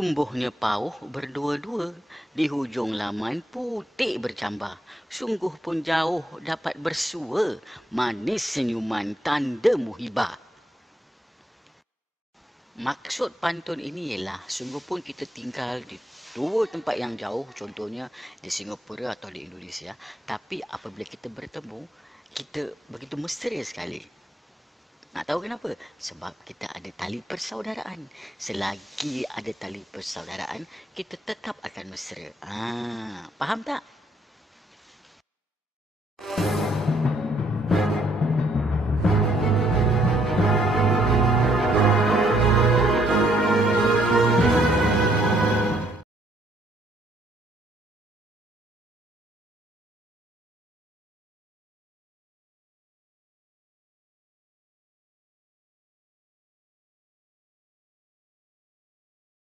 Tumbuhnya pauh berdua-dua, di hujung laman putih bercambah. Sungguh pun jauh dapat bersua, manis senyuman tanda muhibah. Maksud pantun ini ialah sungguh pun kita tinggal di dua tempat yang jauh, contohnya di Singapura atau di Indonesia, tapi apabila kita bertemu, kita begitu mesra sekali. Nak tahu kenapa? Sebab kita ada tali persaudaraan. Selagi ada tali persaudaraan, kita tetap akan mesra. Faham tak?